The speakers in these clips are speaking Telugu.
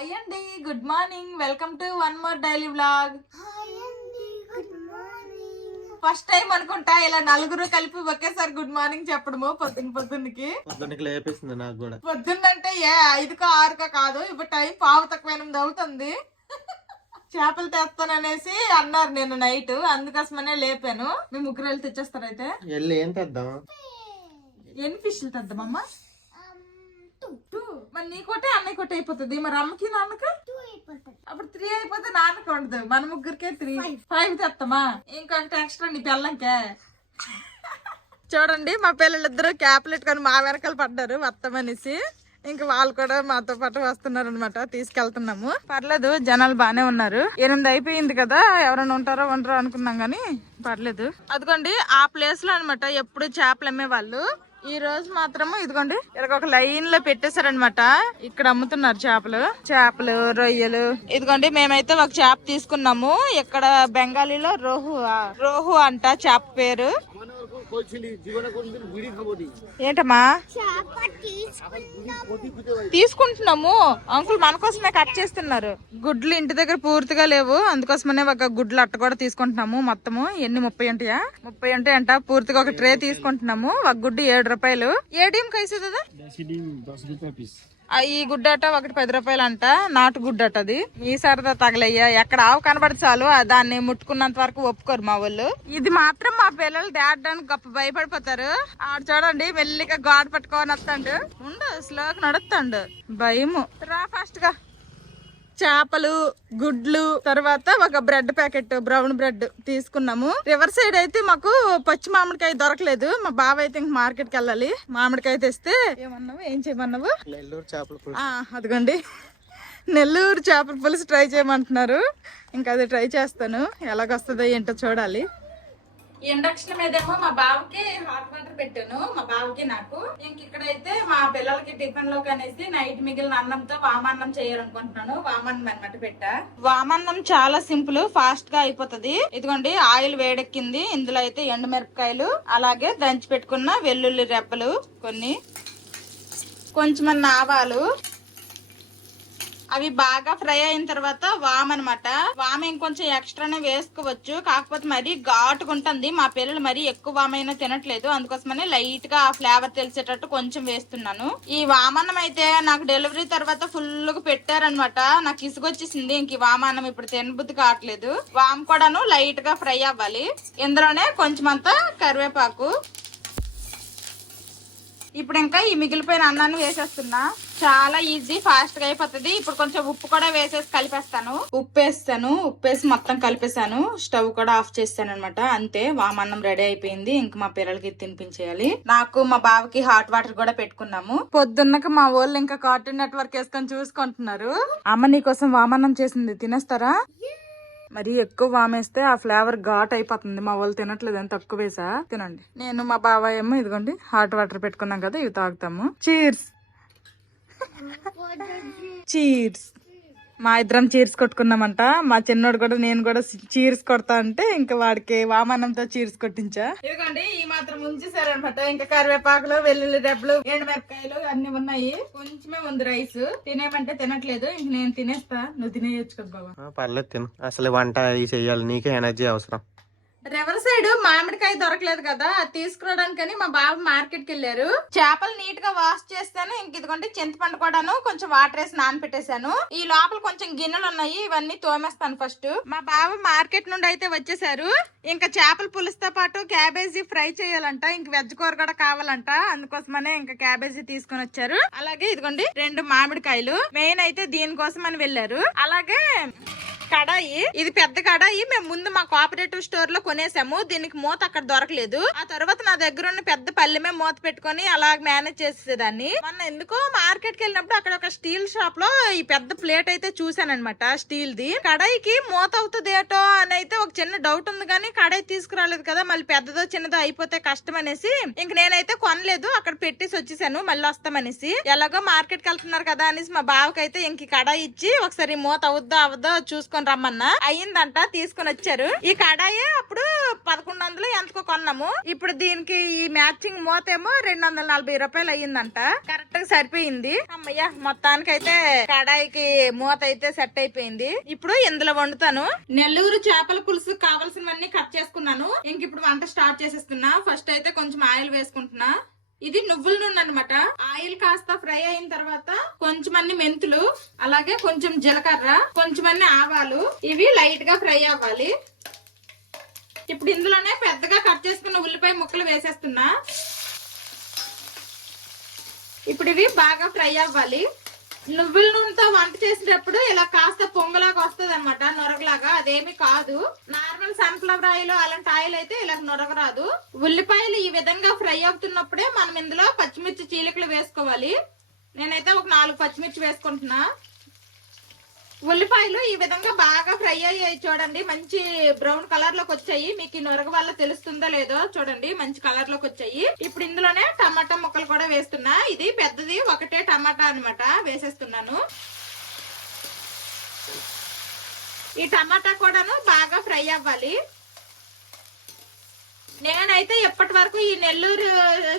హాయ్ అండి, good morning. Welcome to one more daily vlog. First time అనుకుంటా ఇలా నలుగురు కలిపి ఒకేసారి గుడ్ మార్నింగ్ చెప్పడము పొద్దున్నకి లేపేసింది నాకు కూడా. పొద్దున్నంటే 5కో 6కో కాదు, ఇప్పుడు టైం పావు తక్కువ 8 అవుతుంది. చేపలు తెస్తాననేసి అన్నారు నేను నైట్, అందుకోసమనే లేపాను. మీ ముగ్గురు వెళ్ళి తెచ్చేస్తారు అయితే. ఏం తెద్దాం? ఎన్ని ఫిష్లు తెద్దామమ్మా? 2. మరి నీ కొట్టే అన్నయ్య కొట్టే అయిపోతుంది. మరి అమ్మకి నాన్నకి 2 అయిపోతుంది. అప్పుడు 3 అయిపోతే నాన్నకి ఉండదు. మన ముగ్గురికే 3 5 తెస్తామా? ఇంకొకటి ఎక్స్ట్రా నీ పిల్లలకే. చూడండి, మా పిల్లలిద్దరూ క్యాప్లు పెట్టుకొని మా వెనకాల పడ్డారు వస్తామనేసి. ఇంకా వాళ్ళు కూడా మాతో పాటు వస్తున్నారు అనమాట. తీసుకెళ్తున్నాము. పర్లేదు, జనాలు బానే ఉన్నారు. 8 అయిపోయింది కదా, ఎవరైనా ఉంటారో ఉండరో అనుకున్నాం గానీ పర్లేదు. అదిగోండి ఆ ప్లేస్ లో అనమాట ఎప్పుడు చేపలు అమ్మే వాళ్ళు. ఈ రోజు మాత్రము ఇదిగోండి ఇక్కడ ఒక లైన్ లో పెట్టేశారనమాట. ఇక్కడ అమ్ముతున్నారు చేపలు రొయ్యలు. ఇదిగోండి మేమైతే ఒక చేప తీసుకున్నాము. ఇక్కడ బెంగాలీలో రోహు అంట చేప పేరు. ఏంటమ్మా తీసుకుంటున్నాము? అంకుల్ మన కోసమే కట్ చేస్తున్నారు. గుడ్లు ఇంటి దగ్గర పూర్తిగా లేవు, అందుకోసమనే ఒక గుడ్లు అట్ట కూడా తీసుకుంటున్నాము. మొత్తము ఎన్ని 30 ఉంటాయా? 30 ఉంటాయంట. పూర్తిగా ఒక ట్రే తీసుకుంటున్నాము. ఒక గుడ్డు 7 రూపాయలు. ఏడీఎం కైసే దాదా? ఈ గుడ్డట ఒకటి 10 రూపాయలు అంట. నాటు గుడ్డట అది. ఈ సరదా తగలయ్యా, ఎక్కడ ఆవు కనబడి చాలు దాన్ని ముట్టుకున్నంత వరకు ఒప్పుకోరు మా వాళ్ళు. ఇది మాత్రం మా పిల్లలు దాటడానికి గొప్ప భయపడిపోతారు. ఆడు చూడండి మెల్లిగా గాడ్ పట్టుకొని వస్తాడు. స్లోగా నడుస్తాడు. భయము. రా ఫాస్ట్ గా. చేపలు, గుడ్లు, తర్వాత ఒక బ్రెడ్ ప్యాకెట్, బ్రౌన్ బ్రెడ్ తీసుకున్నాము. రివర్ సైడ్ అయితే మాకు పచ్చి మామిడికాయ దొరకలేదు. మా బావ అయితే ఇంక మార్కెట్ కి వెళ్ళాలి. మామిడికాయ తెస్తే ఏం చేయమన్నావు? నెల్లూరు చేపల పులుసు. అదిగోండి నెల్లూరు చేపల పులుసు ట్రై చేయమంటున్నారు. ఇంకా అది ట్రై చేస్తాను. ఎలాగొస్తుందో ఏంటో చూడాలి. ఇండక్షన్ మీదేమో మా బావకి హాట్ వాటర్ పెట్టాను, మా బావకి నాకు. ఇంక ఇక్కడైతే మా పిల్లలకి టిఫిన్ లోకి అనేసి నైట్ మిగిలిన అన్నంతో వామన్నం చేయాలనుకుంటున్నాను. వామన్నం అనమాట పెట్టా. వామన్నం చాలా సింపుల్, ఫాస్ట్ గా అయిపోతుంది. ఇదిగోండి ఆయిల్ వేడెక్కింది. ఇందులో అయితే ఎండుమిరపకాయలు, అలాగే దంచి పెట్టుకున్న వెల్లుల్లి రెబ్బలు కొన్ని, కొంచెం ఆవాలు. అవి బాగా ఫ్రై అయిన తర్వాత వామ్ అనమాట. వామ్ ఇంకొంచెం ఎక్స్ట్రానే వేసుకోవచ్చు, కాకపోతే మరీ ఘాటుగా ఉంటుంది. మా పిల్లలు మరీ ఎక్కువ వామ్ అయినా తినట్లేదు, అందుకోసమనే లైట్ గా ఆ ఫ్లేవర్ తెలిసేటట్టు కొంచెం వేస్తున్నాను. ఈ వామన్నం అయితే నాకు డెలివరీ తర్వాత ఫుల్ గా పెట్టారనమాట. నాకు ఇసుగొచ్చేసింది. ఇంక వామన్నం ఇప్పుడు తినబుద్ధి కావట్లేదు. వామ్ కూడాను లైట్ గా ఫ్రై అవ్వాలి. ఇందులోనే కొంచెం అంతా కరివేపాకు. ఇప్పుడు ఇంకా ఈ మిగిలిపోయిన అన్నాన్ని వేసేస్తున్నా. చాలా ఈజీ, ఫాస్ట్ గా అయిపోతుంది. ఇప్పుడు కొంచెం ఉప్పు కూడా వేసేసి కలిపేస్తాను. ఉప్పేసి మొత్తం కలిపేసాను. స్టవ్ కూడా ఆఫ్ చేస్తాను అనమాట. అంతే, వామన్నం రెడీ అయిపోయింది. ఇంక మా పిల్లలకి తినిపించేయాలి. నాకు మా బావకి హాట్ వాటర్ కూడా పెట్టుకున్నాము. పొద్దున్నక మా వాళ్ళు ఇంకా కార్టూన్ నెట్వర్క్ వేసుకొని చూసుకుంటున్నారు. అమ్మ నీకోసం వామన్నం చేసింది, తినేస్తారా? మరి ఎక్కువ వామేస్తే ఆ ఫ్లేవర్ ఘాట్ అయిపోతుంది. మా వాళ్ళు తినట్లేదు అని తక్కువ వేసా. తినండి. నేను మా బాబాయ్ ఏమో ఇదిగోండి హాట్ వాటర్ పెట్టుకున్నాం కదా, ఇవి తాగుతాము. చీర్స్. చీర్స్. మా ఇద్దరం చీర్స్ కొట్టుకున్నామంట. మా చిన్నోడు కూడా నేను కూడా చీర్స్ కొడతా అంటే ఇంకా వాడికి వామన్నంతో చీర్స్ కొట్టించా. ఇదిగోండి ఈ మాత్రం ఉంచేసారనమాట. ఇంకా కరివేపాకులు, వెల్లుల్లి రెబ్బలు, ఎండుమిరపకాయలు అన్ని ఉన్నాయి. కొంచెమే ఉంది రైస్. తినేమంటే తినట్లేదు. ఇంక నేను తినేస్తా, నువ్వు తినేయచ్చు కదా బాబా. పర్లేదు తిను. అసలు వంట అది చెయ్యాలి, నీకే ఎనర్జీ అవసరం. రివర్ సైడ్ మామిడికాయ దొరకలేదు కదా, అది తీసుకురావడానికని మా బాబు మార్కెట్ కి వెళ్ళారు. చేపలు నీట్ గా వాష్ చేస్తాను. ఇంక ఇదిగోండి చింతపండు కూడాను కొంచెం వాటర్ వేసి నానపెట్టేశాను. ఈ లోపల కొంచెం గిన్నెలు ఉన్నాయి, ఇవన్నీ తోమేస్తాను ఫస్ట్. మా బాబు మార్కెట్ నుండి అయితే వచ్చేసారు. ఇంకా చేపల పులుసుతో పాటు క్యాబేజీ ఫ్రై చేయాలంట. ఇంక వెజ్ కూర కూడా కావాలంట, అందుకోసమనే ఇంకా క్యాబేజీ తీసుకొని వచ్చారు. అలాగే ఇదిగోండి 2 మామిడికాయలు. మెయిన్ అయితే దీనికోసం అని వెళ్ళారు. అలాగే కడాయి, ఇది పెద్ద కడాయి. మేము ముందు మా కోఆపరేటివ్ స్టోర్ లో కొనేసాము. దీనికి మూత అక్కడ దొరకలేదు. ఆ తర్వాత నా దగ్గర ఉన్న పెద్ద పల్లెమే మూత పెట్టుకుని అలా మేనేజ్ చేసేదాన్ని. మొన్న ఎందుకో మార్కెట్ కి వెళ్ళినప్పుడు అక్కడ ఒక స్టీల్ షాప్ లో ఈ పెద్ద ప్లేట్ అయితే చూసానన్నమాట, స్టీల్ ది. కడాయికి మూత అవుతుంది ఏటో అని అయితే ఒక చిన్న డౌట్ ఉంది, కానీ కడాయి తీసుకురాలేదు కదా, మళ్ళీ పెద్దదో చిన్నదో అయిపోతే కష్టం అనేసి ఇంక నేనైతే కొనలేదు. అక్కడ పెట్టేసి వచ్చేసాను, మళ్ళీ వస్తామనేసి. ఎలాగో మార్కెట్ కి వెళ్తున్నారు కదా అనేసి మా బావకైతే ఇంక కడాయి ఇచ్చి ఒకసారి మూత అవుద్దా అవద్దో చూసుకొని తీసుకొని రమ్మన్నా అయ్యిందంట, తీసుకొని వచ్చారు. ఈ కడాయి అప్పుడు 1100 ఎంతకో కొన్నాము. ఇప్పుడు దీనికి ఈ మ్యాచింగ్ మూత ఏమో 240 రూపాయలు అయ్యిందంట. కరెక్ట్ గా సరిపోయింది. అమ్మయ్య, మొత్తానికి అయితే కడాయికి మూత అయితే సెట్ అయిపోయింది. ఇప్పుడు ఇందులో వండుతాను. నెల్లూరు చేపల పులుసు కావాల్సినవన్నీ కట్ చేసుకున్నాను. ఇంక ఇప్పుడు వంట స్టార్ట్ చేసేస్తున్నా. ఫస్ట్ అయితే కొంచెం ఆయిల్ వేసుకుంటున్నా. ఇది నువ్వుల నూనె అనమాట. ఆయిల్ కాస్త ఫ్రై అయిన తర్వాత కొంచెం మెంతులు, అలాగే కొంచెం జీలకర్ర, కొంచెం ఆవాలు, ఇవి లైట్ గా ఫ్రై అవ్వాలి. ఇప్పుడు ఇందులోనే పెద్దగా కట్ చేసుకున్న ఉల్లిపాయ ముక్కలు వేసేస్తున్నా. ఇప్పుడు ఇవి బాగా ఫ్రై అవ్వాలి. నువ్వుల నూనెతో వంట చేసేటప్పుడు ఇలా కాస్త పొంగలాగా వస్తుంది అనమాట, నొరగలాగా. అదేమి కాదు. నార్మల్ సన్ఫ్లవర్ ఆయిల్ అలాంటి ఆయిల్ అయితే ఇలా నొరగరాదు. ఉల్లిపాయలు ఈ విధంగా ఫ్రై అవుతున్నప్పుడే మనం ఇందులో పచ్చిమిర్చి చీలికలు వేసుకోవాలి. నేనైతే ఒక 4 పచ్చిమిర్చి వేసుకుంటున్నా. ఉల్లిపాయలు ఈ విధంగా బాగా ఫ్రై అయ్యాయి చూడండి, మంచి బ్రౌన్ కలర్ లోకి వచ్చాయి. మీకు ఈ నొరగ వల్ల తెలుస్తుందో లేదో చూడండి, మంచి కలర్ లోకి వచ్చాయి. ఇప్పుడు ఇందులోనే టమాటా ముక్కలు కూడా వేస్తున్నా. ఇది పెద్దది ఒకటే టమాటా అన్నమాట, వేసేస్తున్నాను. ఈ టమాటా కూడాను బాగా ఫ్రై అవ్వాలి. నేనైతే ఎప్పటి వరకు ఈ నెల్లూరు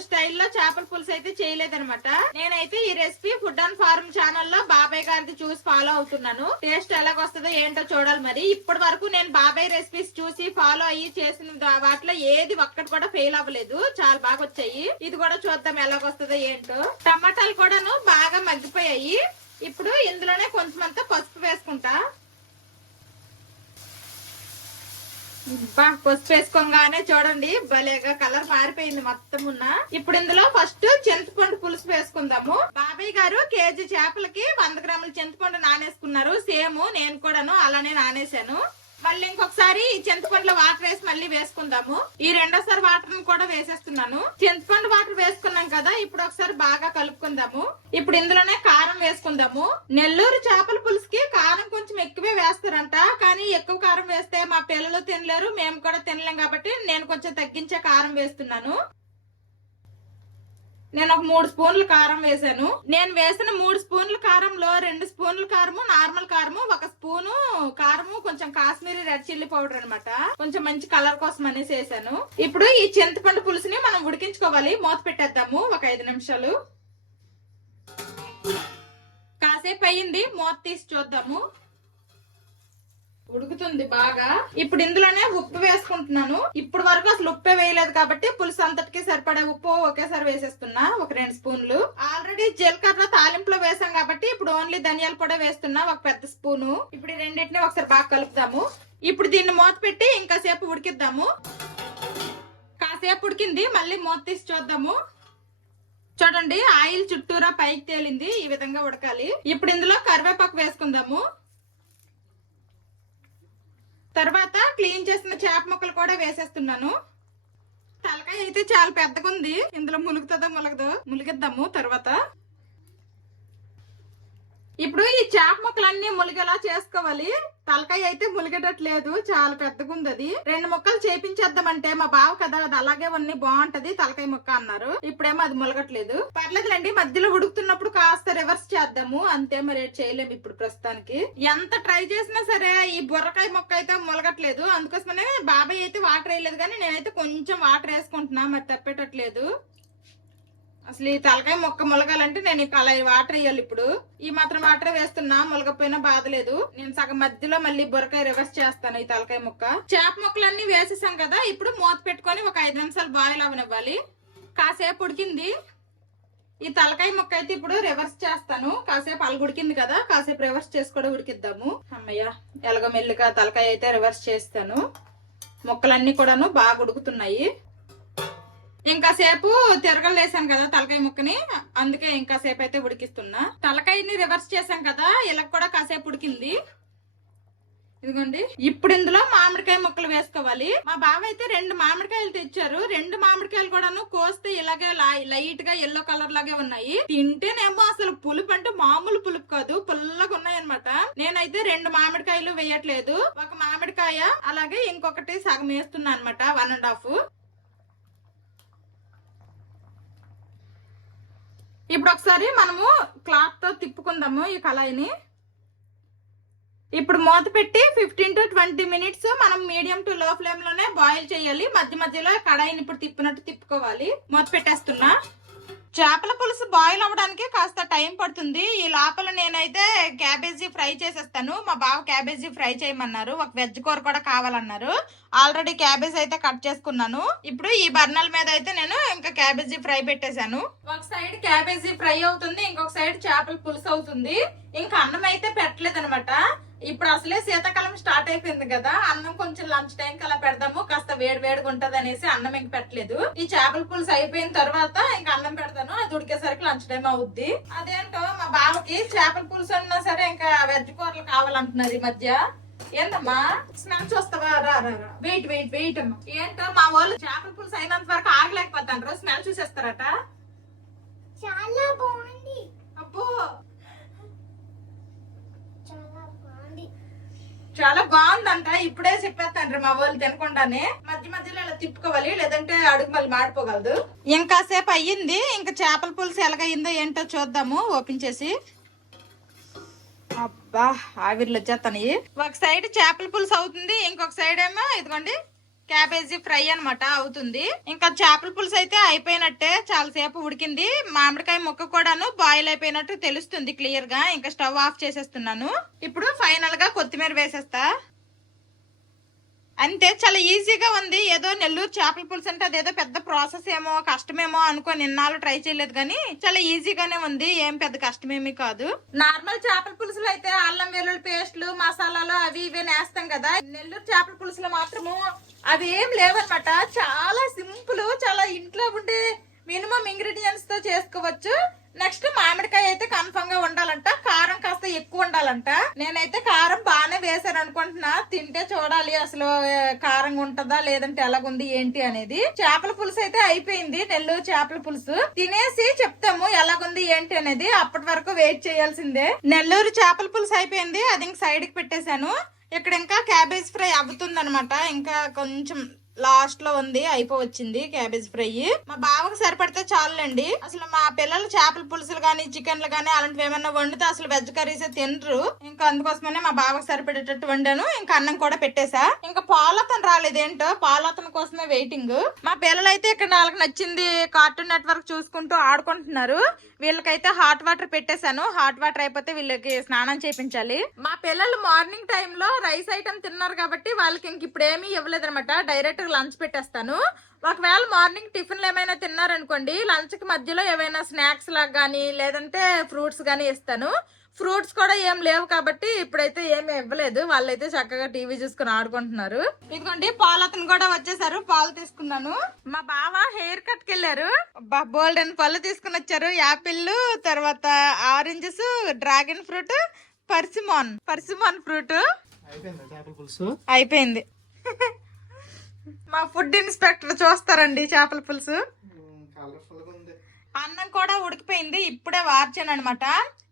స్టైల్లో చేపల పులుసు అయితే చేయలేదన్నమాట. నేనైతే ఈ రెసిపీ ఫుడ్ అండ్ ఫార్మ్ ఛానల్లో బాబాయ్ గారిది చూసి ఫాలో అవుతున్నాను. టేస్ట్ ఎలాగొస్తుందో ఏంటో చూడాలి. మరి ఇప్పటి వరకు నేను బాబాయ్ రెసిపీస్ చూసి ఫాలో అయ్యి చేసిన వాటిలో ఏది ఒక్కటి కూడా ఫెయిల్ అవ్వలేదు, చాలా బాగా వచ్చాయి. ఇది కూడా చూద్దాం ఎలాగొస్తుందో ఏంటో. టమాటాలు కూడాను బాగా మగ్గిపోయాయి. ఇప్పుడు ఇందులోనే కొంచెం అంతా పసుపు వేసుకుంటా. పసుపు వేసుకోగానే చూడండి భలేగా కలర్ మారిపోయింది మొత్తం ఉన్న. ఇప్పుడు ఇందులో ఫస్ట్ చింతపండు పులుసు వేసుకుందాము. బాబాయ్ గారు కేజీ చేపలకి 100 గ్రాముల చింతపండు నానేసుకున్నారు. సేమ్ నేను కూడాను అలానే నానేసాను. మళ్ళీ ఇంకొకసారి చింతపండులో వాటర్ వేసి మళ్ళీ వేసుకుందాము. ఈ రెండోసారి వాటర్ కూడా వేసేస్తున్నాను. చింతపండు వాటర్ వేసుకున్నాం కదా, ఇప్పుడు ఒకసారి బాగా కలుపుకుందాము. ఇప్పుడు ఇందులోనే కారం వేసుకుందాము. నెల్లూరు చేపల పులుసుకి కారం కొంచెం ఎక్కువే వేస్తారంట, కానీ ఎక్కువ కారం వేస్తే మా పిల్లలు తినలేరు, మేము కూడా తినలేం. కాబట్టి నేను కొంచెం తగ్గించే కారం వేస్తున్నాను. నేను ఒక 3 స్పూన్లు కారం వేసాను. నేను వేసిన 3 స్పూన్ల కారంలో 2 స్పూన్ల కారము నార్మల్ కారము, 1 స్పూను కారము కొంచెం కాశ్మీరీ రెడ్ చిల్లీ పౌడర్ అన్నమాట, కొంచెం మంచి కలర్ కోసం అనేసి వేసాను. ఇప్పుడు ఈ చింతపండు పులుసుని మనం ఉడికించుకోవాలి. మూత పెట్టేద్దాము ఒక 5 నిమిషాలు. కాసేపు అయ్యింది, మూత తీసి చూద్దాము. ఉడుకుతుంది బాగా. ఇప్పుడు ఇందులోనే ఉప్పు వేసుకుంటున్నాను. ఇప్పుడు వరకు అసలు ఉప్పే వేయలేదు కాబట్టి పులుసు అంతటికి సరిపడే ఉప్పు ఒకేసారి వేసేస్తున్నా, ఒక 2 స్పూన్లు. ఆల్రెడీ జీలకర్ర తాలింపులో వేసాం కాబట్టి ఇప్పుడు ఓన్లీ ధనియాల పొడి వేస్తున్నా, ఒక పెద్ద స్పూను. ఇప్పుడు ఈ రెండింటిని ఒకసారి బాగా కలుపుదాము. ఇప్పుడు దీన్ని మూత పెట్టి ఇంకాసేపు ఉడికిద్దాము. కాసేపు ఉడికింది, మళ్ళీ మూత తీసి చూద్దాము. చూడండి ఆయిల్ చుట్టూరా పైకి తేలింది, ఈ విధంగా ఉడకాలి. ఇప్పుడు ఇందులో కరివేపాకు వేసుకుందాము. తర్వాత క్లీన్ చేసిన చేప ముక్కలు కూడా వేసేస్తున్నాను. తలకాయ అయితే చాలా పెద్దగా ఉంది, ఇందులో ములుగుతుందో ములగదో ములిగిద్దాము తర్వాత. ఇప్పుడు ఈ చేప ముక్కలన్నీ ములిగేలా చేసుకోవాలి. తలకాయ అయితే ములిగేటట్లేదు, చాలా పెద్దగా ఉంది. అది 2 ముక్కలు చేపించేద్దామంటే మా బావ కదా అది అలాగే ఉన్ని బాగుంటది తలకాయ ముక్క అన్నారు. ఇప్పుడేమో అది ములగట్లేదు. పర్లేదులేండి, మధ్యలో ఉడుకుతున్నప్పుడు కాస్త రివర్స్ చేద్దాము, అంతే. మరి చేయలేము ఇప్పుడు ప్రస్తుతానికి. ఎంత ట్రై చేసినా సరే ఈ బుర్రకాయ ముక్క అయితే ములగట్లేదు. అందుకోసమనే బాబాయ్ అయితే వాటర్ వేయలేదు, కానీ నేనైతే కొంచెం వాటర్ వేసుకుంటున్నా, మరి తప్పేటట్లేదు. అసలు ఈ తలకాయ మొక్క ములగాలంటే నేను అలా వాటర్ వేయాలి. ఇప్పుడు ఈ మాత్రం వాటర్ వేస్తున్నా, ములగపోయినా బాధలేదు. నేను సగం మధ్యలో మళ్ళీ బుర్రకాయ రివర్స్ చేస్తాను. ఈ తలకాయ ముక్క చేప ముక్కలన్నీ వేసేసాం కదా, ఇప్పుడు మూత పెట్టుకొని ఒక 5 నిమిషాలు బాయిల్ అవనివ్వాలి. కాసేపు ఉడికింది. ఈ తలకాయ ముక్క అయితే ఇప్పుడు రివర్స్ చేస్తాను. కాసేపు అలా ఉడికింది కదా, కాసేపు రివర్స్ చేసి కూడా ఉడికిద్దాము. అమ్మయ్య, ఎలాగో మెల్లిగా తలకాయ అయితే రివర్స్ చేస్తాను. ముక్కలన్నీ కూడాను బాగా ఉడుకుతున్నాయి. ఇంకాసేపు తిరగలేసాను కదా తలకాయ ముక్కని, అందుకే ఇంకాసేపు అయితే ఉడికిస్తున్నా. తలకాయని రివర్స్ చేసాం కదా, ఇలా కూడా కాసేపు ఉడికింది. ఇదిగోండి, ఇప్పుడు ఇందులో మామిడికాయ ముక్కలు వేసుకోవాలి. మా బావ అయితే 2 మామిడికాయలు తెచ్చారు. 2 మామిడికాయలు కూడాను కోస్తే ఇలాగే లైట్ గా ఎల్లో కలర్ లాగే ఉన్నాయి. తింటేనేమో అసలు పులుపు అంటే మామూలు పులుపు కాదు, పుల్లగా ఉన్నాయి అనమాట. నేనైతే 2 మామిడికాయలు వేయట్లేదు, ఒక మామిడికాయ అలాగే ఇంకొకటి సగం వేస్తున్నా అనమాట, 1.5. ఇప్పుడు ఒకసారి మనము క్లాత్ తో తిప్పుకుందాము ఈ కళాయిని. ఇప్పుడు మూత పెట్టి 15 to 20 minutes మనం మీడియం టు లో ఫ్లేమ్ లోనే బాయిల్ చేయాలి. మధ్య మధ్యలో కడాయిని ఇప్పుడు తిప్పినట్టు తిప్పుకోవాలి. మూత పెట్టేస్తున్నా. చేపల పులుసు బాయిల్ అవ్వడానికి కాస్త టైం పడుతుంది. ఈ లోపల నేనైతే క్యాబేజీ ఫ్రై చేసేస్తాను. మా బావ క్యాబేజీ ఫ్రై చేయమన్నారు. ఒక వెజ్ కూర కూడా కావాలన్నారు. ఆల్రెడీ క్యాబేజ్ అయితే కట్ చేసుకున్నాను. ఇప్పుడు ఈ బర్నల్ మీద అయితే నేను ఇంకా క్యాబేజీ ఫ్రై పెట్టేశాను. ఒక సైడ్ క్యాబేజీ ఫ్రై అవుతుంది, ఇంకొక సైడ్ చేపల పులుసు అవుతుంది. ఇంకా అన్నం అయితే పెట్టలేదు అనమాట. ఇప్పుడు అసలే శీతాకాలం స్టార్ట్ అయిపోయింది కదా, అన్నం కొంచెం లంచ్ టైం కి అలా పెడదాము, కాస్త వేడి వేడిగా ఉంటది అనేసి అన్నం ఇంక పెట్టలేదు. ఈ చేపల పులుసు అయిపోయిన తర్వాత ఇంకా అన్నం పెడతాను. అది ఉడికేసరికి లంచ్ టైం అవుద్ది. అదేంటో మా బావకి చేపల పులుసు అన్నా సరే ఇంకా వెజ్ కూరలు కావాలంటున్నారు ఈ మధ్య. ఏంటమ్మా స్మెల్ చూస్తావా? రా రా రా, వెయిట్ వెయిట్ వెయిట్ అమ్మా. ఏంటో మా వాళ్ళు చేపల పులుసు అయినంత వరకు ఆగలేకపోతాండ్రు, స్మెల్ చూసేస్తారట. చాలా బాగుంది. అబ్బో చాలా బాగుందంట. ఇప్పుడే చెప్పేస్తాండ్రు మా వాళ్ళు తినకుండానే. మధ్య మధ్యలో ఇలా తిప్పుకోవాలి, లేదంటే అడుగు మళ్ళీ మాడిపోగలదు. ఇంకాసేపు అయ్యింది. ఇంకా చేపల పులుసు ఎలాగయిందో ఏంటో చూద్దాము ఓపెన్ చేసి. అబ్బా ఆవిర్లు వచ్చేస్తాయి. ఒక సైడ్ చేపల పులుసు అవుతుంది, ఇంకొక సైడ్ ఏమో ఇదిగోండి క్యాబేజీ ఫ్రై అన్నమాట అవుతుంది. ఇంకా చేపల పులుసు అయితే అయిపోయినట్టే, చాలా సేపు ఉడికింది. మామిడికాయ ముక్క కూడాను బాయిల్ అయిపోయినట్టు తెలుస్తుంది క్లియర్ గా. ఇంకా స్టవ్ ఆఫ్ చేసేస్తున్నాను. ఇప్పుడు ఫైనల్ గా కొత్తిమీర వేసేస్తా. అంతే, చాలా ఈజీగా ఉంది. ఏదో నెల్లూరు చేపల పులుసు అంటే అదేదో పెద్ద ప్రాసెస్ ఏమో కష్టమేమో అనుకోని నిన్నాళ్ళు ట్రై చేయలేదు, కానీ చాలా ఈజీగానే ఉంది. ఏం పెద్ద కష్టమేమీ కాదు. నార్మల్ చేపల పులుసులో అయితే అల్లం వెల్లుల్లి పేస్ట్లు మసాలాలు అవి ఇవి వేస్తాం కదా. నెల్లూరు చేపల పులుసులో మాత్రము అవి ఏం లేవన్నమాట. చాలా సింపుల్, చాలా ఇంట్లో ఉండే మినిమం ఇంగ్రీడియంట్స్ తో చేసుకోవచ్చు. నెక్స్ట్ మామిడికాయ అయితే కన్ఫర్మ్ గా ఉండాలంట, కారం కాస్త ఎక్కువ ఉండాలంట. నేనైతే కారం బాగానే వేసాను అనుకుంటున్నా. తింటే చూడాలి అసలు కారంగా ఉంటదా లేదంటే ఎలాగుంది ఏంటి అనేది. చేపల పులుసు అయితే అయిపోయింది, నెల్లూరు చేపల పులుసు. తినేసి చెప్తాము ఎలాగుంది ఏంటి అనేది. అప్పటి వరకు వెయిట్ చేయాల్సిందే. నెల్లూరు చేపల పులుసు అయిపోయింది, అది ఇంక సైడ్ కి పెట్టేశాను. ఇక్కడ ఇంకా క్యాబేజ్ ఫ్రై అవుతుంది అనమాట. ఇంకా కొంచెం లాస్ట్ లో ఉంది, అయిపోవచ్చింది క్యాబేజ్ ఫ్రై. మా బావకు సరిపడితే చాలండి. అసలు మా పిల్లలు చేపల పులుసులు గానీ చికెన్లు గానీ అలాంటివి ఏమన్నా వండితే అసలు వెజ్ కర్రీస్ తినరు. ఇంకా అందుకోసమనే మా బావకు సరిపడేటట్టు వండాను. ఇంకా అన్నం కూడా పెట్టేశా. ఇంకా పాలతను రాలేదేంటో, పాలతన కోసమే వెయిటింగ్. మా పిల్లలు అయితే ఇక్కడ వాళ్ళకి నచ్చింది కార్టూన్ నెట్వర్క్ చూసుకుంటూ ఆడుకుంటున్నారు. వీళ్ళకైతే హాట్ వాటర్ పెట్టేశాను. హాట్ వాటర్ అయిపోతే వీళ్ళకి స్నానం చేయించాలి. మా పిల్లలు మార్నింగ్ టైమ్ లో రైస్ ఐటమ్ తిన్నారు కాబట్టి వాళ్ళకి ఇంక ఇప్పుడు ఏమీ ఇవ్వలేదు అనమాట. డైరెక్ట్ లంచ్ పెట్టేస్తాను. ఒకవేళ మార్నింగ్ టిఫిన్లు ఏమైనా తిన్నారనుకోండి, లంచ్ కి మధ్యలో ఏమైనా స్నాక్స్ లాగా గానీ లేదంటే ఫ్రూట్స్ గానీ ఇస్తాను. ఫ్రూట్స్ కూడా ఏం లేవు కాబట్టి ఇప్పుడైతే ఏమి ఇవ్వలేదు. వాళ్ళైతే చక్కగా టీవీ చూసుకుని ఆడుకుంటున్నారు. ఇదిగోండి పాలతను కూడా వచ్చేసారు, పాలు తీసుకున్నాను. మా బావ హెయిర్ కట్ కి వెళ్ళారు. బోల్డెన్ పళ్ళు తీసుకుని వచ్చారు. యాపిల్, తర్వాత ఆరెంజెస్, డ్రాగన్ ఫ్రూట్, పర్సిమాన్ ఫ్రూట్. అయిపోయింది. మా ఫుడ్ ఇన్స్పెక్టర్ చూస్తారండి చేపల పులుసు. అన్నం కూడా ఉడికిపోయింది, ఇప్పుడే వార్చాను అనమాట.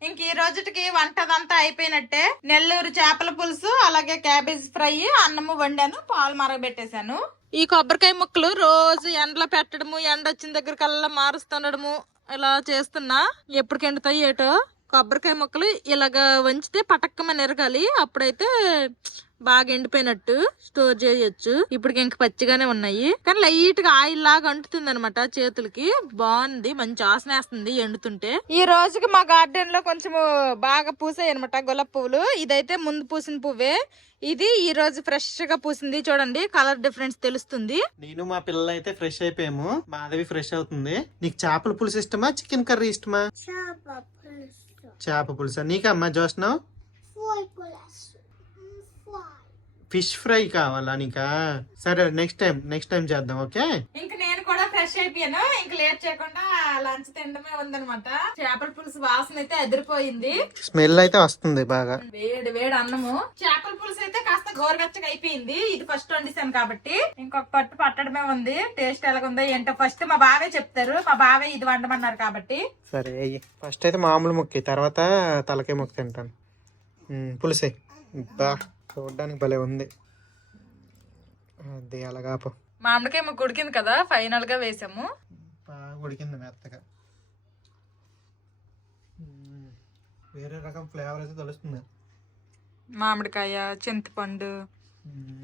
ఇంక ఈ రోజుకి వంటదంతా అయిపోయినట్టే. నెల్లూరు చేపల పులుసు అలాగే క్యాబేజ్ ఫ్రై అన్నము వండాను, పాలు మరగబెట్టేశాను. ఈ కొబ్బరికాయ ముక్కలు రోజు ఎండలో పెట్టడము, ఎండ వచ్చిన దగ్గర కల్లా మారుస్తుండడము ఇలా చేస్తున్నా. ఎప్పుడు ఎండుతాయి ఏటో. కొబ్బరికాయ ముక్కలు ఇలాగ వంచితే పటక్కమని ఎరగాలి, అప్పుడైతే బాగా ఎండిపోయినట్టు స్టోర్ చేయొచ్చు. ఇప్పుడు ఇంక పచ్చిగానే ఉన్నాయి, కానీ లైట్ గా ఆయిల్ లాగా అంటుతుంది అనమాట చేతులకి. బాగుంది, మంచి వాసన వేస్తుంది ఎండుతుంటే. ఈ రోజుకి మా గార్డెన్ లో కొంచెం బాగా పూసాయి అనమాట గులాబీ పువ్వులు. ఇదైతే ముందు పూసిన పువ్వే. ఇది ఈ రోజు ఫ్రెష్ గా పూసింది. చూడండి కలర్ డిఫరెన్స్ తెలుస్తుంది. నేను మా పిల్లలు అయితే ఫ్రెష్ అయిపోయాము. మాధవి ఫ్రెష్ అవుతుంది. నీకు చేపల పులుసు ఇష్టమా చికెన్ కర్రీ ఇష్టమా? చేప పులుసు. నీకమ్మా జోష్నా? ఫిష్ ఫ్రై కావాలా నీకా? సరే నెక్స్ట్ టైం చేద్దాం. ఓకే, ఇంక నేను కూడా ఫ్రెష్ అయిపోయాను. ఇంక లేట్ చేయకుండా లంచ్ తినడమే ఉందనమాట. చేపల పులుసు వాసన అయితే ఎదిరిపోయింది. స్మెల్ అయితే వస్తుంది బాగా. వేడి వేడి అన్నము. చేపల పులుసు అయితే కాస్త గోరువెచ్చగా అయిపోయింది. ఇది ఫస్ట్ వండిసాను కాబట్టి ఇంకొక పట్టు పట్టడమే ఉంది. టేస్ట్ ఎలాగుందో ఏంటో ఫస్ట్ మా బావే చెప్తారు. మా బావే ఇది వండమన్నారు కాబట్టి. సరే అయ్యి ఫస్ట్ అయితే మామూలు ముక్కి, తర్వాత తలకాయ ముక్క తింటాను. పులుసే బా చూడడానికి భలే ఉంది. అది అలాగాపో. మామిడికాయ ముక్క ఉడికింది కదా, ఫైనల్ గా వేసాము. బాగా ఉడికింది మెత్తగా. వేరే రకం ఫ్లేవర్ అయితే తెలుస్తుంది. మామిడికాయ, చింతపండు,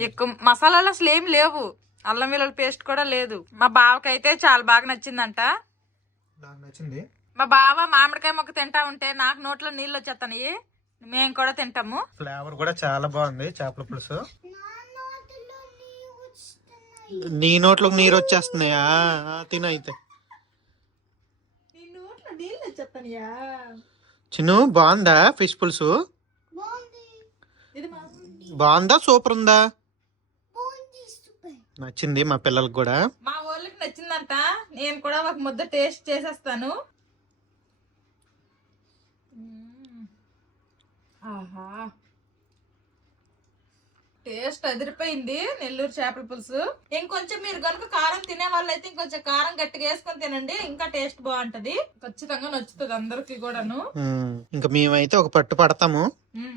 ఎక్కువ మసాలాలు అసలు ఏం లేవు. అల్లం వెల్లుల్లి పేస్ట్ కూడా లేదు. మా బావకైతే చాలా బాగా నచ్చిందంట. నాకు నచ్చింది. మా బావ మామిడికాయ మొక్క తింటా ఉంటే నాకు నోట్లో నీళ్ళు వచ్చేస్తాయి. మేము కూడా తింటాము. ఫ్లేవర్ కూడా చాలా బాగుంది చేపల పులుసు. నా నోటిలో నీళ్ళు వస్తున్నాయి. నీ నోట్లోకి నీరు వచ్చేస్తున్నాయా? తిను అయితే. చిన్ను బాగుందా ఫిష్ పులుసు? బాగుంది. బాగుందా సూపర్ ఉందా? బాగుంది. సూపర్. నచ్చింది మా పిల్లలకు కూడా. మా వాళ్ళకి నచ్చిందంట. నేను కూడా ఒక ముద్ద టేస్ట్ చేసేస్తాను. ఆహా, టేస్ట్ అదిరిపోయింది నెల్లూరు చేపల పులుసు. ఇంకొంచెం మీరు కనుక కారం తినే వాళ్ళైతే ఇంకొంచెం కారం గట్టిగా వేసుకొని తినండి, ఇంకా టేస్ట్ బాగుంటది. ఖచ్చితంగా నచ్చుతుంది అందరికి కూడాను. ఇంకా మేమైతే ఒక పట్టు పడతాము,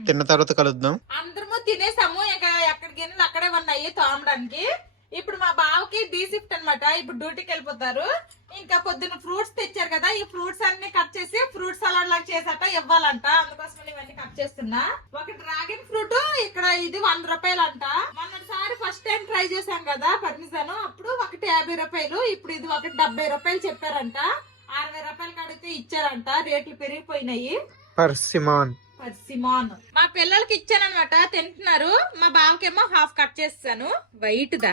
తిన్న తర్వాత కలుద్దాం. అందరము తినేసాము. ఇంకా ఎక్కడికి వెళ్ళి అక్కడే ఉన్నాయి తోమడానికి. ఇప్పుడు మా బావకి బీ షిఫ్ట్ అనమాట. ఇప్పుడు డ్యూటీకి వెళ్ళిపోతారు. ఇంకా పొద్దున్న ఫ్రూట్స్ తెచ్చారు కదా, ఈ ఫ్రూట్స్ అన్ని కట్ చేసి ఫ్రూట్ సలాడ్ లాగా చేసాట ఇవ్వాలంట. అందుకోసం ఇవన్నీ కట్ చేస్తున్నా. ఒక డ్రాగన్ ఫ్రూట్ ఇక్కడ ఇది 100 రూపాయలు అంట. మొన్నటిసారి ఫస్ట్ టైం ట్రై చేశాం కదా పర్మిషన్, అప్పుడు ఒకటి 50 రూపాయలు. ఇప్పుడు ఇది ఒకటి 70 రూపాయలు చెప్పారంట. 60 రూపాయలకి అడిగితే ఇచ్చారంట. రేట్లు పెరిగిపోయినాయి. పర్సిమాన్ మా పిల్లలకి ఇచ్చానమాట, తింటున్నారు. మా బావకేమో హాఫ్ కట్ చేస్తాను. వైట్ దా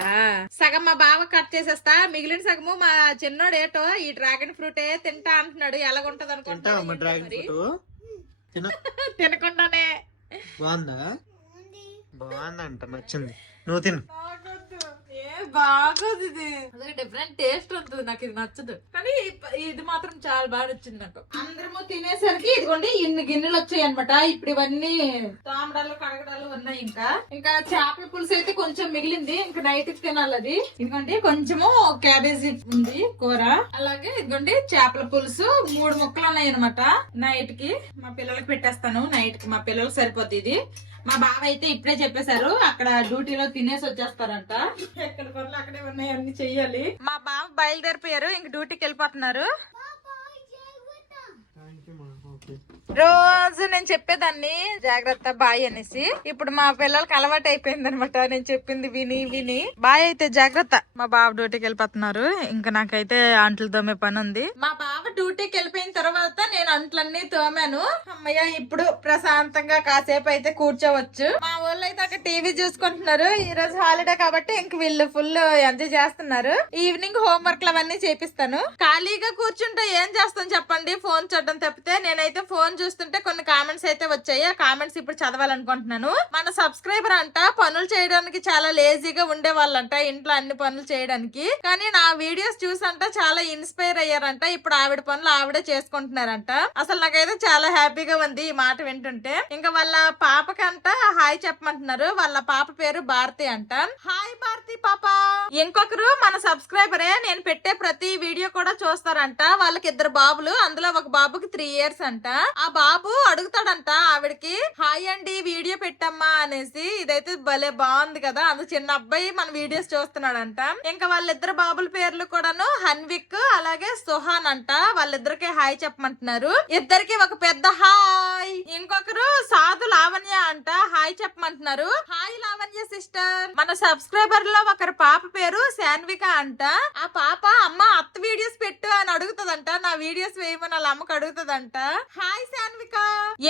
సగం మా బావ కట్ చేసేస్తా, మిగిలిన సగము మా చిన్నోడు ఏటో ఈ డ్రాగన్ ఫ్రూట్ తింటా అంటున్నాడు. ఎలాగుంటది అనుకుంటున్నాడు. తినకుండానే బాగుందా? బాగుందంట, నచ్చింది. నువ్వు తిను. బాగోదు. ఇది డిఫరెంట్ టేస్ట్ ఉంటుంది. నాకు ఇది నచ్చదు, కానీ ఇది మాత్రం చాలా బాగా నచ్చింది నాకు. అందరము తినేసరికి ఇదిగోండి ఇన్ని గిన్నెలు వచ్చాయి అనమాట. ఇప్పుడు ఇవన్నీ తామడాలు కడగడాలు ఉన్నాయి. ఇంకా చేపల పులుసు అయితే కొంచెం మిగిలింది, ఇంకా నైట్ కి తినాలి అది. ఇదిగోండి కొంచెము క్యాబేజీ ఉంది కూర, అలాగే ఇదిగోండి చేపల పులుసు 3 ముక్కలు ఉన్నాయి అనమాట. నైట్ కి మా పిల్లలకి పెట్టేస్తాను. నైట్ కి మా పిల్లలకి సరిపోద్ది ఇది. మా బావ అయితే ఇప్పుడే చెప్పేశారు అక్కడ డ్యూటీలో తినేసి వచ్చేస్తారంట. ఎక్కడ పనులు అక్కడే ఉన్నాయి, అన్ని చెయ్యాలి. మా బావ బయలుదేరిపోయారు, ఇంక డ్యూటీకి వెళ్ళిపోతున్నారు. రోజు నేను చెప్పేదాన్ని జాగ్రత్త బాయ్ అనేసి. ఇప్పుడు మా పిల్లలకి అలవాటు అయిపోయింది అనమాట నేను చెప్పింది విని విని. బాయ్ అయితే జాగ్రత్త. మా బావ డ్యూటీకి వెళ్ళిపోతున్నారు. ఇంకా నాకైతే అంట్లు తోమే పని ఉంది. మా బావ డ్యూటీకి వెళ్ళిపోయిన తర్వాత నేను అంట్లన్నీ తోమాను. అమ్మయ్య, ఇప్పుడు ప్రశాంతంగా కాసేపు అయితే కూర్చోవచ్చు. మా వాళ్ళు అయితే అక్కడ టీవీ చూసుకుంటున్నారు. ఈ రోజు హాలిడే కాబట్టి ఇంక వీళ్ళు ఫుల్ ఎంజాయ్ చేస్తున్నారు. ఈవినింగ్ హోంవర్క్ అవన్నీ చేపిస్తాను. ఖాళీగా కూర్చుంటే ఏం చేస్తాను చెప్పండి, ఫోన్ చూడడం తప్పితే. నేనైతే ఫోన్ చూస్తుంటే కొన్ని కామెంట్స్ అయితే వచ్చాయి. ఆ కామెంట్స్ ఇప్పుడు చదవాలనుకుంటున్నాను. మన సబ్స్క్రైబర్ అంట పనులు చేయడానికి చాలా లేజీగా ఉండే వాళ్ళంట, ఇంట్లో అన్ని పనులు చేయడానికి. కానీ నా వీడియోస్ చూసంట చాలా ఇన్స్పైర్ అయ్యారంట. ఇప్పుడు ఆవిడ పనులు ఆవిడే చేసుకుంటున్నారంట. అసలు నాకైతే చాలా హ్యాపీగా ఉంది ఈ మాట వింటుంటే. ఇంకా వాళ్ళ పాపకంట హాయ్ చెప్పమంటున్నారు. వాళ్ళ పాప పేరు భారతి అంట. హాయ్ భారతి పాప. ఇంకొకరు మన సబ్స్క్రైబరే, నేను పెట్టే ప్రతి వీడియో కూడా చూస్తారంట. వాళ్ళకి 2 బాబులు, అందులో ఒక బాబుకి 3 years అంట. ఆ బాబు అడుగుతాడంట ఆవిడకి, హాయ్ అండి వీడియో పెట్టమ్మా అనేసి. ఇదైతే భలే బాగుంది కదా. అందుకు చిన్న అబ్బాయి మన వీడియోస్ చూస్తున్నాడంట. ఇంకా వాళ్ళిద్దరు బాబుల పేర్లు కూడాను హన్విక్ అలాగే సుహాన్ అంట. వాళ్ళిద్దరికి హాయ్ చెప్పమంటున్నారు. ఇద్దరికి ఒక పెద్ద హాయ్. ఇంకొకరు సాధు లావణ్య అంట, హాయ్ చెప్పమంటున్నారు. Hi Lavanya sister. మన సబ్స్క్రైబర్ లో ఒకరి పాప పేరు శాన్విక అంట. ఆ పాప అమ్మ అత్త వీడియోస్ పెట్టు అని అడుగుతుందంట. నా వీడియోస్ వేయమని వాళ్ళ అమ్మకు అడుగుతుందంట. హాయ్ శాన్విక.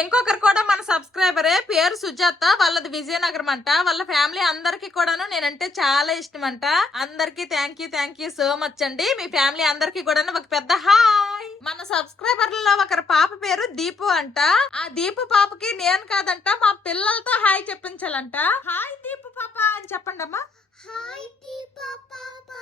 ఇంకొకరు కూడా మన సబ్స్క్రైబరే, పేరు సుజాత. వాళ్ళది విజయనగరం అంట. వాళ్ళ ఫ్యామిలీ అందరికి కూడాను నేనంటే చాలా ఇష్టం అంట. అందరికి థ్యాంక్ యూ సో మచ్ అండి. మీ ఫ్యామిలీ అందరికి కూడాను ఒక పెద్ద హాయ్. మన సబ్స్క్రైబర్లలో ఒకరి పాప పేరు దీపు అంట. ఆ దీపు పాపకి నేను కాదంట మా పిల్లలతో హాయ్ చెప్పించాలంట. హాయ్ దీపు పాప అని చెప్పండి అమ్మా. హాయ్ దీపా పాపా.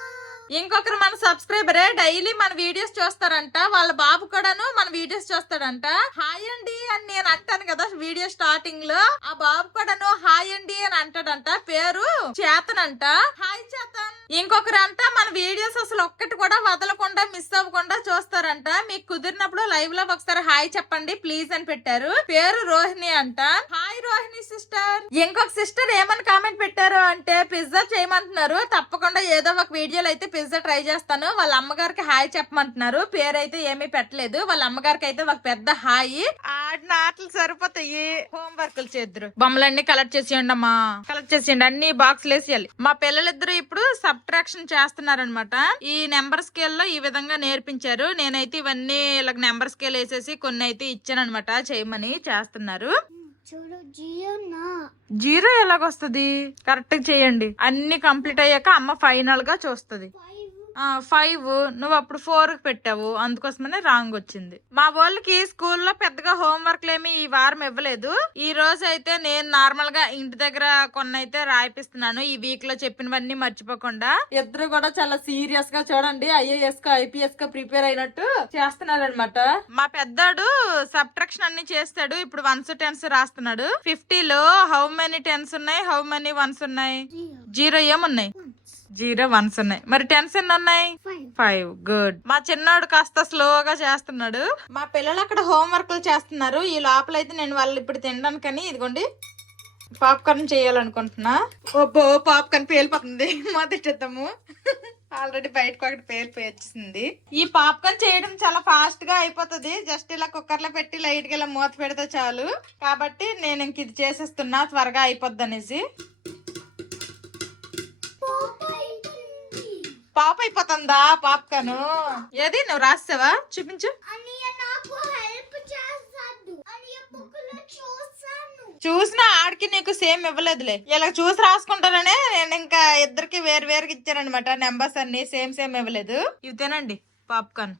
ఇంకొకరు మన సబ్స్క్రైబరే, డైలీ మన వీడియోస్ చూస్తారంట. వాళ్ళ బాబు కూడాను మన వీడియోస్ చూస్తాడంట. హాయ్ అండి అని నేను అంటాను కదా వీడియో స్టార్టింగ్ లో, ఆ బాబు కూడాను హాయ్ అండి అని అంటాడంట. పేరు చేతన్ అంట. హాయ్ చేతన్. ఇంకొకరు అంట మన వీడియోస్ అసలు ఒక్కటి కూడా వదలకుండా మిస్ అవ్వకుండా చూస్తారంట. మీకు కుదిరినప్పుడు లైవ్ లో ఒకసారి హాయ్ చెప్పండి ప్లీజ్ అని పెట్టారు. పేరు రోహిణి అంట. హాయ్ వాహిని సిస్టర్. ఇంకొక సిస్టర్ ఏమని కామెంట్ పెట్టారు అంటే పిజ్జా చేయమంటున్నారు. తప్పకుండా ఏదో ఒక వీడియోలో అయితే పిజ్జా ట్రై చేస్తాను. వాళ్ళ అమ్మగారికి హాయ్ చెప్పమంటున్నారు. పేరైతే ఏమీ పెట్టలేదు. వాళ్ళ అమ్మగారికి అయితే ఒక పెద్ద హాయి. ఆడిన ఆటలు సరిపోతాయి. హోంవర్క్లు చేద్దరు. బొమ్మలన్నీ కలెక్ట్ చేసేయండి అమ్మా. కలెక్ట్ చేసేయండి. అన్ని బాక్స్ వేసేయాలి. మా పిల్లలిద్దరు ఇప్పుడు సబ్ట్రాక్షన్ చేస్తున్నారనమాట. ఈ నెంబర్ స్కేల్ లో ఈ విధంగా నేర్పించారు. నేనైతే ఇవన్నీ ఇలా నెంబర్ స్కేల్ వేసేసి కొన్ని అయితే ఇచ్చాను అనమాట చేయమని. చేస్తున్నారు. చూడు జీరోనా జీరో ఎలాగొస్తుంది? కరెక్ట్ చేయండి. అన్ని కంప్లీట్ అయ్యాక అమ్మ ఫైనల్ గా చూస్తుంది. 5 నువ్వు అప్పుడు 4 పెట్టావు, అందుకోసమనే రాంగ్ వచ్చింది. మా వాళ్ళకి స్కూల్లో పెద్దగా హోంవర్క్లు ఏమి ఈ వారం ఇవ్వలేదు. ఈ రోజు అయితే నేను నార్మల్ గా ఇంటి దగ్గర కొన్ని అయితే రాయిపిస్తున్నాను. ఈ వీక్ లో చెప్పినవన్నీ మర్చిపోకుండా. ఇద్దరు కూడా చాలా సీరియస్ గా చూడండి IAS కు IPS కు ప్రిపేర్ అయినట్టు చేస్తున్నారు అనమాట. మా పెద్దాడు సబ్ట్రాక్షన్ అన్ని చేస్తాడు. ఇప్పుడు 1s 10s రాస్తున్నాడు. 50లో హౌ మెనీ 10s ఉన్నాయి, హౌ మెనీ 1s ఉన్నాయి? 0 ఏమున్నాయి? 0 1s ఉన్నాయి. మరి 10s ఎన్ని ఉన్నాయి? 5. గుడ్. మా చిన్నోడు కాస్త స్లోగా చేస్తున్నాడు. మా పిల్లలు అక్కడ హోంవర్క్లు చేస్తున్నారు. ఈ లోపల అయితే నేను వాళ్ళు ఇప్పుడు తినడానికని ఇదిగోండి పాప్కార్న్ చేయాలనుకుంటున్నా. ఓబ్బో పాప్కార్న్ పేలిపోతుంది. మొదటెద్దాము. ఆల్రెడీ బయటకు ఒకటి పేలిపోయి వచ్చేసింది. ఈ పాప్కార్న్ చేయడం చాలా ఫాస్ట్ గా అయిపోతుంది. జస్ట్ ఇలా కుక్కర్ లో పెట్టి లైట్ గా ఇలా మూత పెడితే చాలు. కాబట్టి నేను ఇంక ఇది చేసేస్తున్నా త్వరగా అయిపోద్ది అనేసి. పాప అయిపోతుందా పాప్కార్న్? ఏది నువ్వు రాసావా? చూపించు. చూసిన ఆడికి నీకు సేమ్ ఇవ్వలేదులే. ఇలా చూసి రాసుకుంటాననే నేను ఇంకా ఇద్దరికి వేరు వేరుగా ఇచ్చానమాట. నెంబర్స్ అన్ని సేమ్ ఇవ్వలేదు. ఇవి తినండి పాప్కార్న్.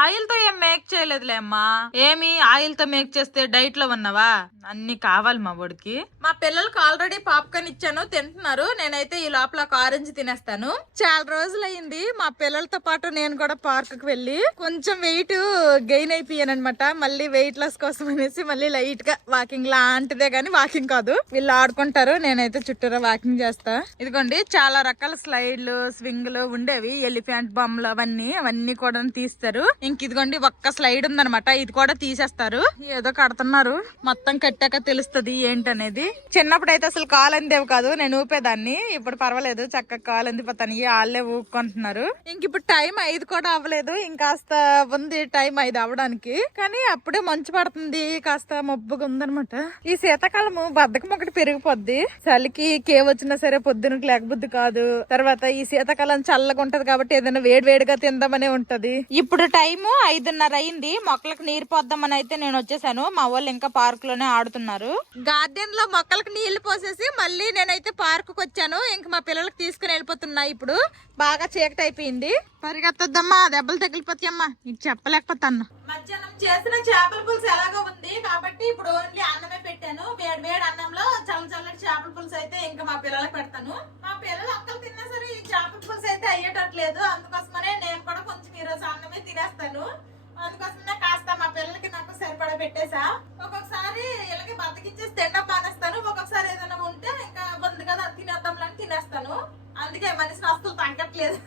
ఆయిల్ తో ఏం మేక్ చేయలేదులే అమ్మా. ఏమి ఆయిల్ తో మేక్ చేస్తే డైట్ లో ఉన్నావా? అన్ని కావాలి మా వాడికి. మా పిల్లలకు ఆల్రెడీ పాప్కార్న్ ఇచ్చాను, తింటున్నారు. నేనైతే ఈ లోపల ఒక ఆరెంజ్ తినేస్తాను. చాలా రోజులైంది మా పిల్లలతో పాటు నేను కూడా పార్క్ కు వెళ్ళి కొంచెం వెయిట్ గెయిన్ అయిపోయాను అనమాట. మళ్ళీ వెయిట్ లాస్ కోసం అనేసి మళ్ళీ లైట్ గా వాకింగ్ లాంటిదే గానీ వాకింగ్ కాదు. వీళ్ళు ఆడుకుంటారు, నేనైతే చుట్టూరా వాకింగ్ చేస్తా. ఇదిగోండి చాలా రకాల స్లైడ్లు స్వింగ్లు ఉండేవి. ఎలిఫెంట్ బొమ్మలు అవన్నీ కూడా తీస్తారు. ఇంక ఇదిగోండి ఒక్క స్లైడ్ ఉందనమాట. ఇది కూడా తీసేస్తారు. ఏదో కడుతున్నారు. మొత్తం కట్టాక తెలుస్తుంది ఏంటనేది. చిన్నప్పుడు అయితే అసలు కాలు అందేవి కాదు, నేను ఊపేదాన్ని. ఇప్పుడు పర్వాలేదు, చక్కగా కాలు అందిపోతాను. వాళ్ళే ఊపుకుంటున్నారు. ఇంక ఇప్పుడు టైం 5 కూడా అవ్వలేదు. ఇంకాస్త ఉంది టైం 5 అవ్వడానికి. కానీ అప్పుడే మంచు పడుతుంది, కాస్త మబ్బుగా ఉందనమాట. ఈ శీతాకాలము బద్దకం ఒకటి పెరిగిపోద్ది. చలికి వచ్చినా సరే పొద్దునకి లేకబుద్ది కాదు. తర్వాత ఈ శీతాకాలం చల్లగా ఉంటది కాబట్టి ఏదైనా వేడివేడిగా తిందామనే ఉంటది. ఇప్పుడు టైము 5:30 అయింది. మొక్కలకు నీరు పోద్దామని అయితే నేను వచ్చేసాను. మా వాళ్ళు ఇంకా పార్క్ లోనే ఆడుతున్నారు. గార్డెన్ లో మొక్కలకు నీళ్లు పోసేసి మళ్ళీ నేనైతే పార్క్ కు వచ్చాను. ఇంక మా పిల్లలకు తీసుకుని వెళ్ళిపోతున్నా. ఇప్పుడు బాగా చీకటి అయిపోయింది. పరిగెత్తద్దమ్మా, దెబ్బలు తగిలిపోతాయమ్మా. నీకు చెప్పలేకపోతాను. మధ్యాహ్నం చేసిన చేపల పులుసు ఎలాగో ఉంది కాబట్టి ఇప్పుడు ఓన్లీ అన్నమే పెట్టాను. వేడి అన్నంలో చల్లటి చేపల పులుసు అయితే ఇంకా మా పిల్లలకు పెడతాను. మా పిల్లలు ఒక్కరు తిన్నా సరే ఈ చేపల పులుసు అయితే అయ్యేటట్లేదు. అందుకోసమనే నేను కూడా కొంచెం ఈరోజు అన్నమే తినేస్తాను. అందుకోసమే కాస్త మా పిల్లలకి నాకు సరిపడా పెట్టేసా. ఒక్కొక్కసారి ఇలాగే బతకిచ్చేసి తిండం మానేస్తాను. ఒక్కొక్కసారి ఏదైనా ఉంటే ఇంకా ఉంది కదా తినేద్దాంలని తినేస్తాను. అందుకే మనిషి అసలు తగ్గట్లేదు.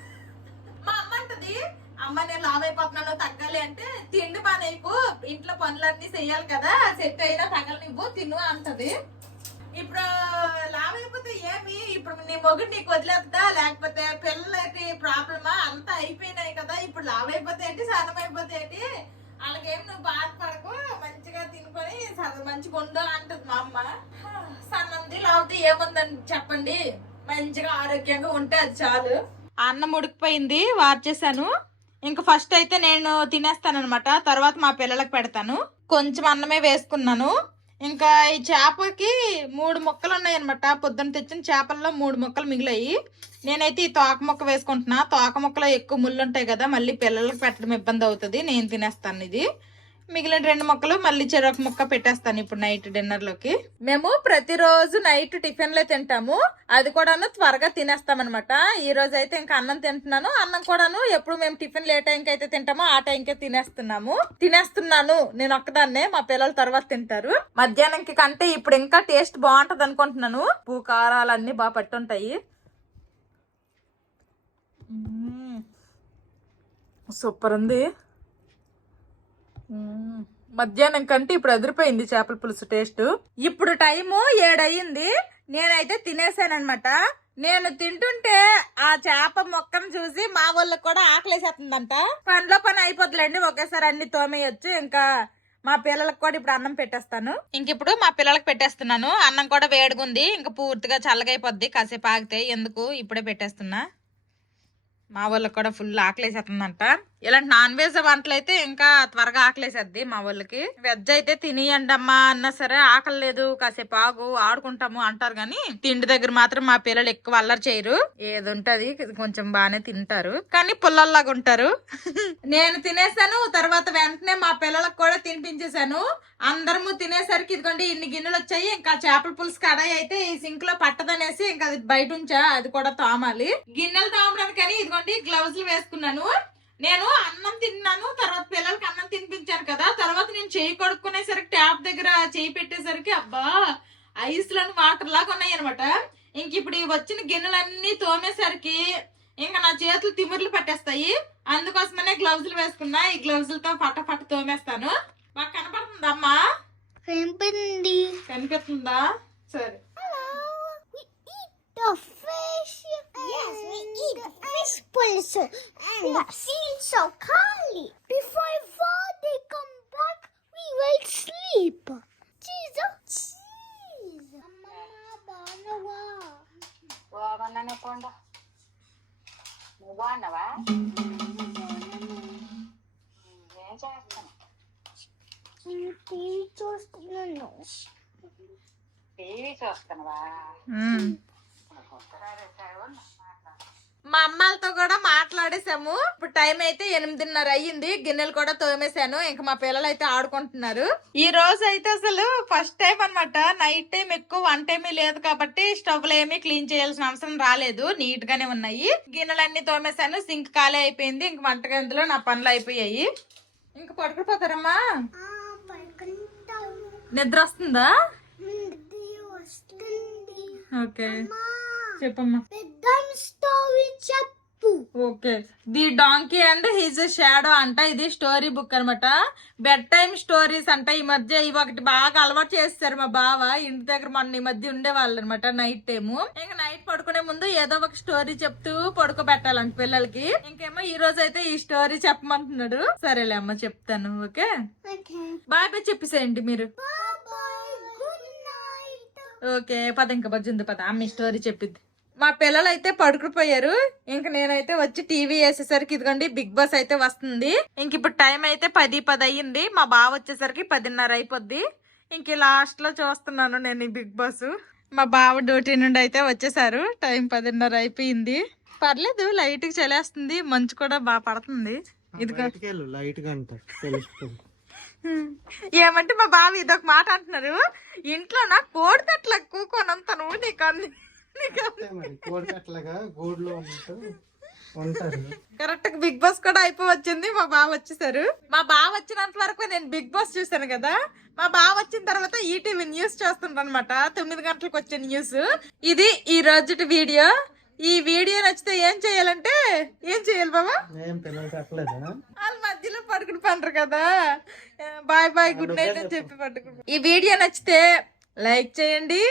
మా అమ్మ అంటది, అమ్మ నేను లావ్ అయిపోతున్నాను తగ్గాలి అంటే తిండి నీకు ఇంట్లో పనులన్నీ చెయ్యాలి కదా, సెట్ అయినా తగలనివ్వు తిను అంటది. ఇప్పుడు లావ్ అయిపోతే ఏమి, ఇప్పుడు నీ మొగుడు నీకు వదిలేస్తా లేకపోతే పిల్లలకి ప్రాబ్లమా? అంతా అయిపోయినాయి కదా, ఇప్పుడు లావ్ అయిపోతే ఏంటి సన్నం అయిపోతే ఏంటి, అలాగేం నువ్వు బాధపడకు, మంచిగా తినుకొని మంచిగా ఉండు అంటది మా అమ్మ. సన్నంది లావుది ఏముందని చెప్పండి, మంచిగా ఆరోగ్యంగా ఉంటే అది చాలు. అన్నం ఉడికిపోయింది, వార్చేసాను. ఇంకా ఫస్ట్ అయితే నేను తినేస్తాను అనమాట. తర్వాత మా పిల్లలకు పెడతాను. కొంచెం అన్నమే వేసుకున్నాను. ఇంకా ఈ చేపకి 3 ముక్కలు ఉన్నాయి అనమాట. పొద్దున్న తెచ్చిన చేపల్లో 3 ముక్కలు మిగిలాయి. నేనైతే ఈ తోక ముక్క వేసుకుంటున్నా. తోక ముక్కలో ఎక్కువ ముళ్ళు ఉంటాయి కదా, మళ్ళీ పిల్లలకు పెట్టడం ఇబ్బంది అవుతుంది. నేను తినేస్తాను ఇది. మిగిలిన 2 ముక్కలు మళ్ళీ చెరొక ముక్క పెట్టేస్తాను ఇప్పుడు నైట్ డిన్నర్ లోకి. మేము ప్రతిరోజు నైట్ టిఫిన్లే తింటాము. అది కూడాను త్వరగా తినేస్తాం అనమాట. ఈ రోజు అయితే ఇంకా అన్నం తింటున్నాను. అన్నం కూడాను ఎప్పుడు మేము టిఫిన్ ఏ టైంకి అయితే తింటామో ఆ టైంకే తినేస్తున్నాను నేను ఒక్కదాన్నే. మా పిల్లలు తర్వాత తింటారు. మధ్యాహ్నంకి కంటే ఇప్పుడు ఇంకా టేస్ట్ బాగుంటది అనుకుంటున్నాను. ఉప్పు కారాలు అన్ని బాగా పట్టుంటాయి. సూపర్ ఉంది. మధ్యాహ్నం కంటే ఇప్పుడు అదిరిపోయింది చేపల పులుసు టేస్ట్. ఇప్పుడు టైము 7 అయ్యింది. నేనైతే తినేసానమాట. నేను తింటుంటే ఆ చేప మొక్కను చూసి మా వాళ్ళకి కూడా ఆకలేసేస్తుందంట. పనిలో పని అయిపోద్దులేండి, ఒకేసారి అన్ని తోమేయొచ్చు. ఇంకా మా పిల్లలకు కూడా ఇప్పుడు అన్నం పెట్టేస్తాను. ఇప్పుడు మా పిల్లలకు పెట్టేస్తున్నాను. అన్నం కూడా వేడిగుంది, ఇంకా పూర్తిగా చల్లగా అయిపోద్ది. కాసేపు ఆగితే ఎందుకు, ఇప్పుడే పెట్టేస్తున్నా. మా వాళ్ళకి కూడా ఫుల్ ఆకలేసేస్తుందంట. ఇలాంటి నాన్ వెజ్ వంటలు అయితే ఇంకా త్వరగా ఆకలేసేద్ది మా వాళ్ళకి. వెజ్ అయితే తినియండి అమ్మా అన్నా సరే ఆకలి లేదు, కాసేపు ఆగు ఆడుకుంటాము అంటారు. కానీ తిండి దగ్గర మాత్రం మా పిల్లలు ఎక్కువ అల్లరి చేయరు. ఏది ఉంటది కొంచెం బాగానే తింటారు, కానీ పుల్లల్లాగా ఉంటారు. నేను తినేసాను, తర్వాత వెంటనే మా పిల్లలకు కూడా తినిపించేశాను. అందరము తినేసరికి ఇదిగోండి ఇన్ని గిన్నెలు వచ్చాయి. ఇంకా చేపల పులుసు కడాయి అయితే ఈ సింక్ లో పట్టదనేసి ఇంకా అది బయట ఉంచా, అది కూడా తోమాలి. గిన్నెలు తోమడానికి కానీ ఇదిగోండి గ్లౌజులు వేసుకున్నాను. నేను అన్నం తిన్నాను, తర్వాత పిల్లలకి అన్నం తినిపించాను కదా, తర్వాత నేను చేయి కడుక్కునేసరికి ట్యాప్ దగ్గర చేయి పెట్టేసరికి అబ్బా ఐస్లను వాటర్ లాగా ఉన్నాయి అనమాట. ఇంక ఇప్పుడు ఈ వచ్చిన గిన్నెలన్నీ తోమేసరికి ఇంకా నా చేతులు తిమ్మిర్లు పట్టేస్తాయి. అందుకోసమనే గ్లౌజులు వేసుకున్నా. ఈ గ్లౌజులతో పట్ట తోమేస్తాను. బాగా కనపడుతుందమ్మా? కనిపిస్తుందా? సరే. The fish. Yes, we eat fish pulse. And the seals so curly. Before they come back, we will sleep. Cheese. Mama, బాగున్నావా? బాగున్నానే కొండ. నువ్వు బాగున్నావా? ఏం చేస్తాను? నేను టీవీ చూస్తున్నాను. టీవీ చూస్తున్నావా? మా అమ్మాలతో కూడా మాట్లాడేసాము. ఇప్పుడు టైం అయితే 8:30 అయ్యింది. గిన్నెలు కూడా తోమేశాను. ఇంకా మా పిల్లలు అయితే ఆడుకుంటున్నారు. ఈ రోజు అయితే అసలు ఫస్ట్ టైం అన్నమాట. నైట్ టైం ఎక్కువ వన్ టైం లేదు కాబట్టి స్టవ్లు ఏమీ క్లీన్ చేయాల్సిన అవసరం రాలేదు. నీట్ గానే ఉన్నాయి. గిన్నెలన్నీ తోమేశాను. సింక్ ఖాళీ అయిపోయింది. ఇంక వంటగదిలో నా పనులు అయిపోయాయి. ఇంక పడుకుపోతారమ్మా? నిద్ర వస్తుందా? ఓకే చెప్పమ్మా. Okay, the donkey and his shadow అంట. ఇది స్టోరీ బుక్ అనమాట. బెడ్ టైమ్ స్టోరీస్ అంట. ఈ మధ్య ఇవి ఒకటి బాగా అలవాటు చేస్తారు మా బావ. ఇంటి దగ్గర మొన్న ఈ మధ్య ఉండేవాళ్ళు అనమాట. నైట్ టైము ఇంకా నైట్ పడుకునే ముందు ఏదో ఒక స్టోరీ చెప్తూ పడుకోబెట్టాలంట పిల్లలకి. ఇంకేమో ఈ రోజు అయితే ఈ స్టోరీ చెప్పమంటున్నాడు. సరేలే అమ్మ చెప్తాను. ఓకే బాయ్ బాయ్ చెప్పేసేయండి మీరు. ఓకే పద, ఇంకా బజ్జింది పద, అమ్మ స్టోరీ చెప్పింది. మా పిల్లలు అయితే పడుకుపోయారు. ఇంక నేనైతే వచ్చి టీవీ వేసేసరికి ఇదిగోండి బిగ్ బాస్ అయితే వస్తుంది. ఇంక ఇప్పుడు టైం అయితే 10 అయ్యింది. మా బావ వచ్చేసరికి 10:30 అయిపోద్ది. ఇంక లాస్ట్ లో చూస్తున్నాను నేను ఈ బిగ్ బాస్. మా బావ డ్యూటీ నుండి అయితే వచ్చేసారు. టైం 10:30 అయిపోయింది. పర్లేదు, లైట్ గా చలేస్తుంది, మంచు కూడా బాగా పడుతుంది. ఇదిగో లైట్ గా ఏమంటే మా బావ ఇదొక మాట అంటున్నారు, ఇంట్లో నా కోడి తట్ల కూకోనంతను నీకు కరెక్ట్. బిగ్ బాస్ కూడా అయిపోవచ్చింది. మా బావ వచ్చేసారు. మా బావ వచ్చినంత వరకు నేను బిగ్ బాస్ చూసాను కదా. మా బావ వచ్చిన తర్వాత ఈటీవీ న్యూస్ చూస్తుంటా అనమాట. 9 గంటలకు వచ్చే న్యూస్. ఇది ఈ రోజుటి వీడియో. ఈ వీడియో నచ్చితే ఏం చేయాలంటే ఏం చేయాలి బాబా? వాళ్ళ మధ్యలో పడుకుని పండ్రు కదా. బాయ్ బాయ్ గుడ్ నైట్ అని చెప్పి పడుకుని. ఈ వీడియో నచ్చితే లైక్ చేయండి,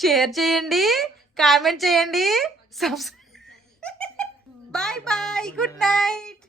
షేర్ చేయండి, కామెంట్ చేయండి, subscribe. Bye bye good night.